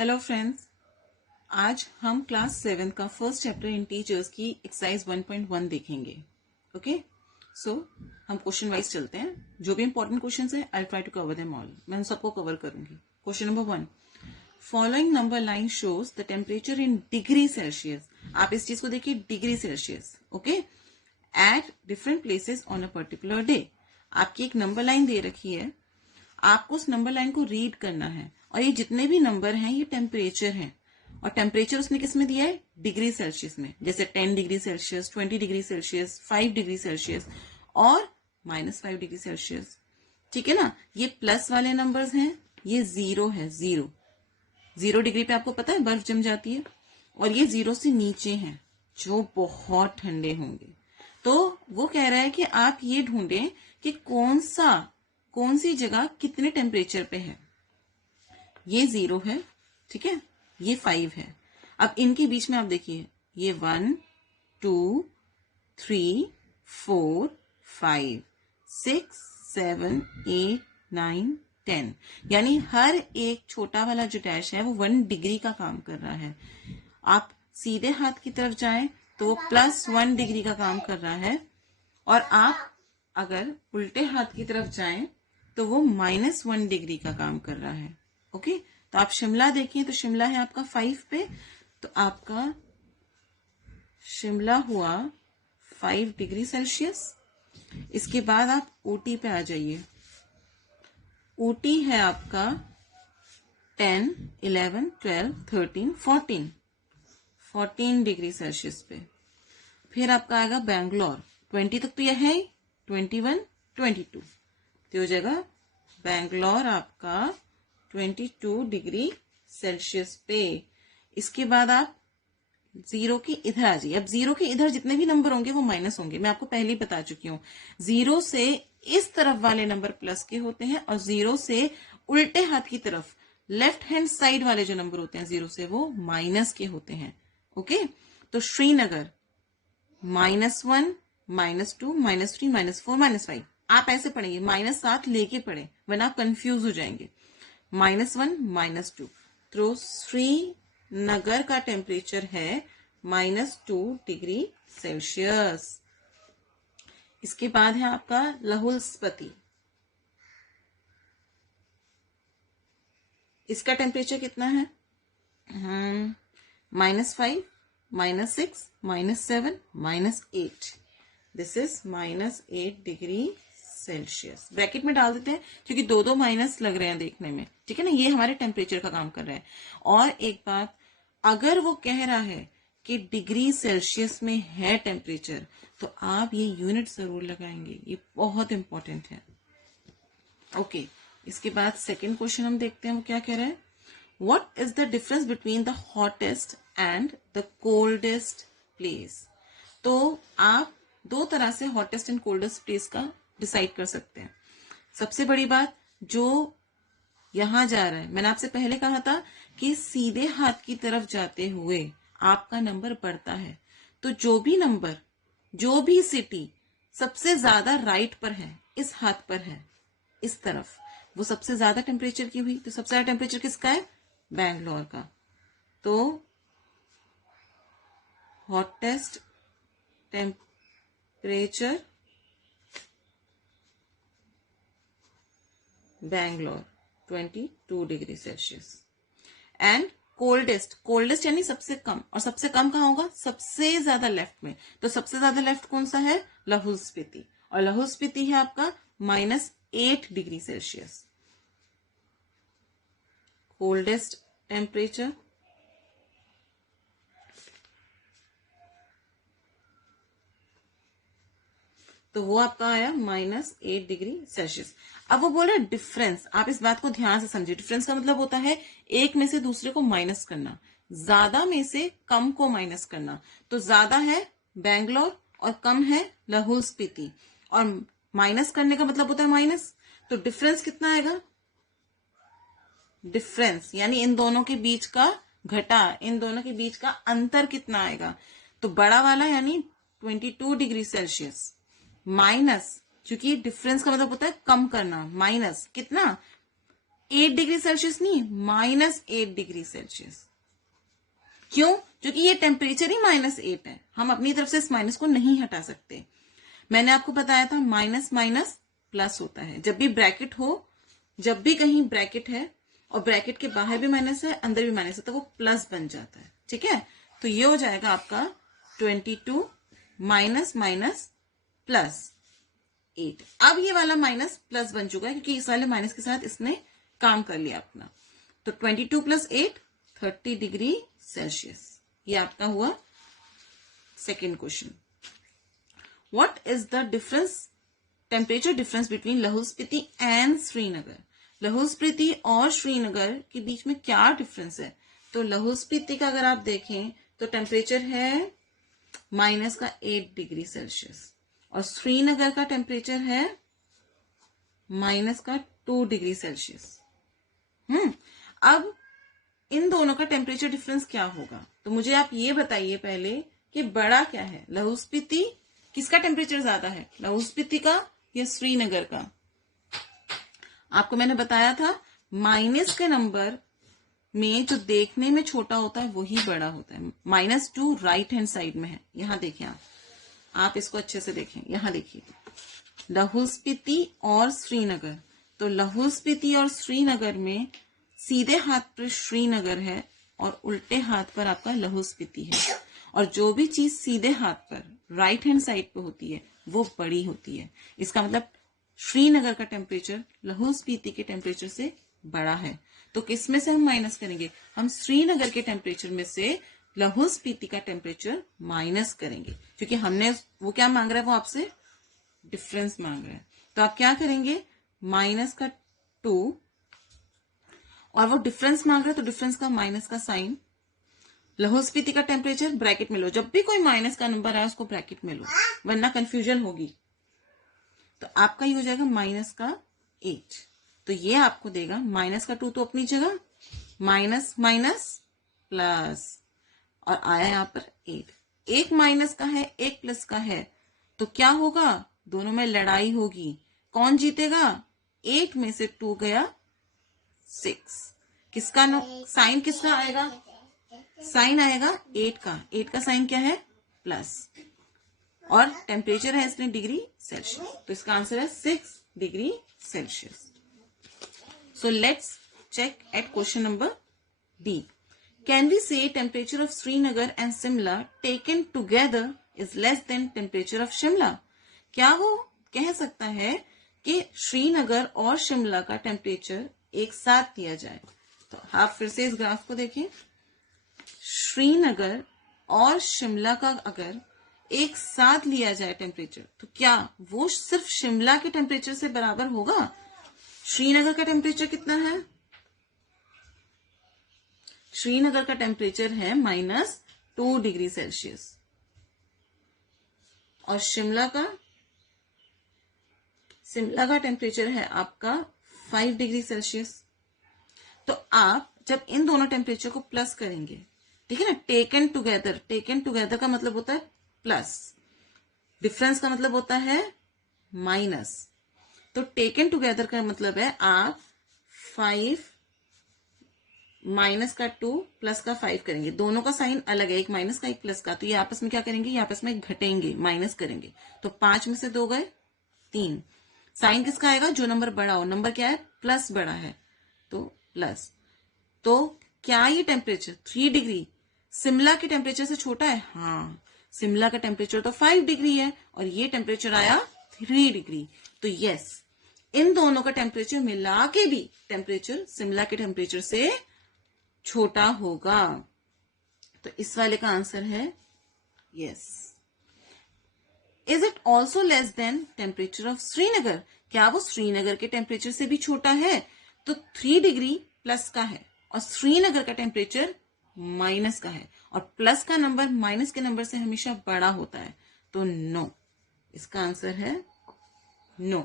Hello friends, आज हम class 7 का फर्स्ट चैप्टर इन टीचर्स की एक्सरसाइज 1.1 देखेंगे। ओके, सो हम क्वेश्चन वाइज चलते हैं। जो भी इंपॉर्टेंट क्वेश्चंस है I try to cover them all. मैं उन सबको कवर करूंगी। Question number 1, following number line shows the temperature in degree Celsius. आप इस चीज को देखिए, degree Celsius. Okay, at different places on a particular day. आपकी एक नंबर लाइन दे रखी है, आपको उस नंबर लाइन को रीड करना है और ये जितने भी नंबर हैं ये टेम्परेचर हैं। और टेम्परेचर उसने किस में दिया है? डिग्री सेल्सियस में। जैसे 10 degree Celsius, 20 degree Celsius, 5 degree Celsius और -5 डिग्री सेल्सियस। ठीक है ना। ये प्लस वाले नंबर्स हैं, ये जीरो है। जीरो डिग्री पे आपको पता है बर्फ जम जाती है। और ये जीरो से नीचे हैं जो बहुत ठंडे होंगे। तो वो कह रहा है कि आप ये ढूंढें कि कौन सी जगह कितने टेम्परेचर पे है। ये 0 है, ठीक है, ये 5 है। अब इनके बीच में आप देखिए, ये 1 2 3 4 5 6 7 8 9 10, यानी हर एक छोटा वाला जो डैश है वो 1 डिग्री का काम कर रहा है। आप सीधे हाथ की तरफ जाएं तो वो +1 डिग्री का काम कर रहा है, और आप अगर उल्टे हाथ की तरफ जाएं तो वो -1 डिग्री का काम कर रहा है। ओके, तो आप शिमला देखिए, तो शिमला है आपका 5 पे, तो आपका शिमला हुआ 5 डिग्री सेल्सियस। इसके बाद आप ऊटी पे आ जाइए। ऊटी है आपका 10 11 12 13 14 डिग्री सेल्सियस पे। फिर आपका आएगा बैंगलोर, 20 तक तो यह है, 21 22, तो हो जाएगा बैंगलोर आपका 22 डिग्री सेल्सियस पे। इसके बाद आप जीरो के इधर आ जाइए। अब जीरो के इधर जितने भी नंबर होंगे वो माइनस होंगे, मैं आपको पहले ही बता चुकी हूँ। जीरो से इस तरफ वाले नंबर प्लस के होते हैं और जीरो से उल्टे हाथ की तरफ लेफ्ट हैंड साइड वाले जो नंबर होते हैं जीरो से, वो माइनस के होते हैं। ओके, तो श्रीनगर -1 -2 -3 -4 -5, आप ऐसे पढ़ेंगे, -7 लेके पढ़े वरना आप कंफ्यूज हो जाएंगे। -1 -2, तो श्रीनगर का टेम्परेचर है -2 डिग्री सेल्सियस। इसके बाद है आपका लाहौल स्पीति। इसका टेम्परेचर कितना है? -5 -6 -7 -8, this is -8 degree Celsius. Bracket में डाल देते हैं क्योंकि दो दो माइनस लग रहे हैं देखने में। ठीक है ना, ये हमारे टेम्परेचर का काम कर रहा है। और एक बात, अगर वो कह रहा है कि डिग्री सेल्सियस में है टेम्परेचर, तो आप ये यूनिट जरूर लगाएंगे, ये बहुत इंपॉर्टेंट है। ओके, इसके बाद सेकेंड क्वेश्चन हम देखते हैं वो क्या कह रहा है। What is the difference between the hottest and the coldest place? तो आप दो तरह से हॉटेस्ट एंड कोल्डेस्ट प्लेस का डिसाइड कर सकते हैं। सबसे बड़ी बात, जो यहां जा रहा है, मैंने आपसे पहले कहा था कि सीधे हाथ की तरफ जाते हुए आपका नंबर बढ़ता है। तो जो भी नंबर, जो भी सिटी सबसे ज्यादा राइट पर है, इस हाथ पर है, इस तरफ, वो सबसे ज्यादा टेम्परेचर की हुई। तो सबसे ज्यादा टेम्परेचर किसका है? बैंगलोर का। तो hottest temperature Bangalore 22 degree Celsius. And coldest यानी सबसे कम, और सबसे कम कहाँ होगा? सबसे ज्यादा लेफ्ट में। तो सबसे ज्यादा लेफ्ट कौन सा है? लाहौल स्पीति, और लाहौल स्पीति है आपका -8 डिग्री सेल्सियस। कोल्डेस्ट टेम्परेचर तो वो आपका आया -8 डिग्री सेल्सियस। अब वो बोल रहे डिफरेंस, आप इस बात को ध्यान से समझिए। डिफरेंस का मतलब होता है एक में से दूसरे को माइनस करना, ज्यादा में से कम को माइनस करना। तो ज्यादा है बैंगलोर और कम है लाहौल स्पीति, और माइनस करने का मतलब होता है माइनस। तो डिफरेंस कितना आएगा? डिफरेंस यानी इन दोनों के बीच का घटा, इन दोनों के बीच का अंतर कितना आएगा? तो बड़ा वाला यानी 22 डिग्री सेल्सियस माइनस, क्योंकि डिफरेंस का मतलब होता है कम करना, माइनस कितना? 8 डिग्री सेल्सियस नहीं, -8 डिग्री सेल्सियस। क्यों? क्योंकि ये टेम्परेचर ही -8 है, हम अपनी तरफ से इस माइनस को नहीं हटा सकते। मैंने आपको बताया था माइनस माइनस प्लस होता है, जब भी ब्रैकेट हो, जब भी कहीं ब्रैकेट है और ब्रैकेट के बाहर भी माइनस है, अंदर भी माइनस है, तो वो प्लस बन जाता है। ठीक है, तो ये हो जाएगा आपका 22 माइनस माइनस प्लस 8। अब ये वाला माइनस प्लस बन चुका है क्योंकि इस वाले माइनस के साथ इसने काम कर लिया अपना। तो 22 प्लस 8 30 डिग्री सेल्सियस। ये आपका हुआ second question. What is the difference, temperature difference between Lahaul Spiti and Srinagar? Lahaul Spiti और श्रीनगर के बीच में क्या डिफरेंस है? तो लाहौल स्पीति का अगर आप देखें तो टेम्परेचर है -8 डिग्री सेल्सियस और श्रीनगर का टेम्परेचर है -2 डिग्री सेल्सियस। अब इन दोनों का टेम्परेचर डिफरेंस क्या होगा? तो मुझे आप ये बताइए पहले कि बड़ा क्या है, लाहौल स्पीति किसका टेम्परेचर ज्यादा है, लाहौल स्पीति का या श्रीनगर का? आपको मैंने बताया था माइनस के नंबर में जो देखने में छोटा होता है वही बड़ा होता है। -2 राइट हैंड साइड में है, यहां देखें आप इसको अच्छे से देखें, यहां देखिए लाहौल स्पीति और श्रीनगर। तो लाहौल स्पीति और श्रीनगर में सीधे हाथ पर श्रीनगर है और उल्टे हाथ पर आपका लाहौल स्पीति है, और जो भी चीज सीधे हाथ पर राइट हैंड साइड पे होती है वो बड़ी होती है। इसका मतलब श्रीनगर का टेम्परेचर लाहौल स्पीति के टेम्परेचर से बड़ा है। तो किस में से हम माइनस करेंगे? हम श्रीनगर के टेम्परेचर में से लाहौल स्पीति का टेम्परेचर माइनस करेंगे, क्योंकि हमने वो क्या मांग रहा है, वो आपसे डिफरेंस मांग रहा है। तो आप क्या करेंगे, -2, और वो डिफरेंस मांग रहा है तो डिफरेंस का माइनस का साइन, लाहौल स्पीति का टेम्परेचर ब्रैकेट में लो, जब भी कोई माइनस का नंबर आए उसको ब्रैकेट में लो वरना कंफ्यूजन होगी। तो आपका ये हो जाएगा -8। तो ये आपको देगा -2 तो अपनी जगह, माइनस माइनस प्लस, और आया यहां पर 8। एक माइनस का है, एक प्लस का है, तो क्या होगा, दोनों में लड़ाई होगी, कौन जीतेगा? 8 में से 2 गया 6, किसका साइन किसका आएगा? साइन आएगा 8 का। 8 का साइन क्या है? प्लस, और टेम्परेचर है इसमें डिग्री सेल्सियस, तो इसका आंसर है 6 degree Celsius. So let's check at question number B. Can we say temperature of Srinagar and Shimla taken together is less than temperature of Shimla? क्या वो कह सकता है कि श्रीनगर और शिमला का टेम्परेचर एक साथ दिया जाए? तो आप फिर से इस ग्राफ को देखें, श्रीनगर और शिमला का अगर एक साथ लिया जाए टेम्परेचर, तो क्या वो सिर्फ शिमला के टेम्परेचर से बराबर होगा? श्रीनगर का टेम्परेचर कितना है? श्रीनगर का टेम्परेचर है -2 डिग्री सेल्सियस, और शिमला का टेम्परेचर है आपका 5 डिग्री सेल्सियस। तो आप जब इन दोनों टेम्परेचर को प्लस करेंगे, ठीक है ना, टेकन टुगेदर का मतलब होता है प्लस, डिफरेंस का मतलब होता है माइनस। तो टेकन टुगेदर का मतलब है आप 5 माइनस का 2 प्लस का 5 करेंगे, दोनों का साइन अलग है, एक माइनस का एक प्लस का, तो ये आपस में क्या करेंगे, ये आपस में घटेंगे, माइनस करेंगे। तो 5 में से 2 गए 3, साइन किसका आएगा? जो नंबर बड़ा हो, नंबर क्या है? प्लस बड़ा है, तो प्लस। तो क्या ये टेम्परेचर 3 डिग्री शिमला के टेम्परेचर से छोटा है? हाँ, शिमला का टेम्परेचर तो 5 डिग्री है और ये टेम्परेचर आया 3 डिग्री। तो यस, इन दोनों का टेम्परेचर मिला के भी टेम्परेचर शिमला के टेम्परेचर से छोटा होगा। तो इस वाले का आंसर है yes. Is it also less than temperature of Srinagar? क्या वो श्रीनगर के टेम्परेचर से भी छोटा है? तो 3 डिग्री प्लस का है और श्रीनगर का टेम्परेचर माइनस का है, और प्लस का नंबर माइनस के नंबर से हमेशा बड़ा होता है, तो नो, इसका आंसर है नो।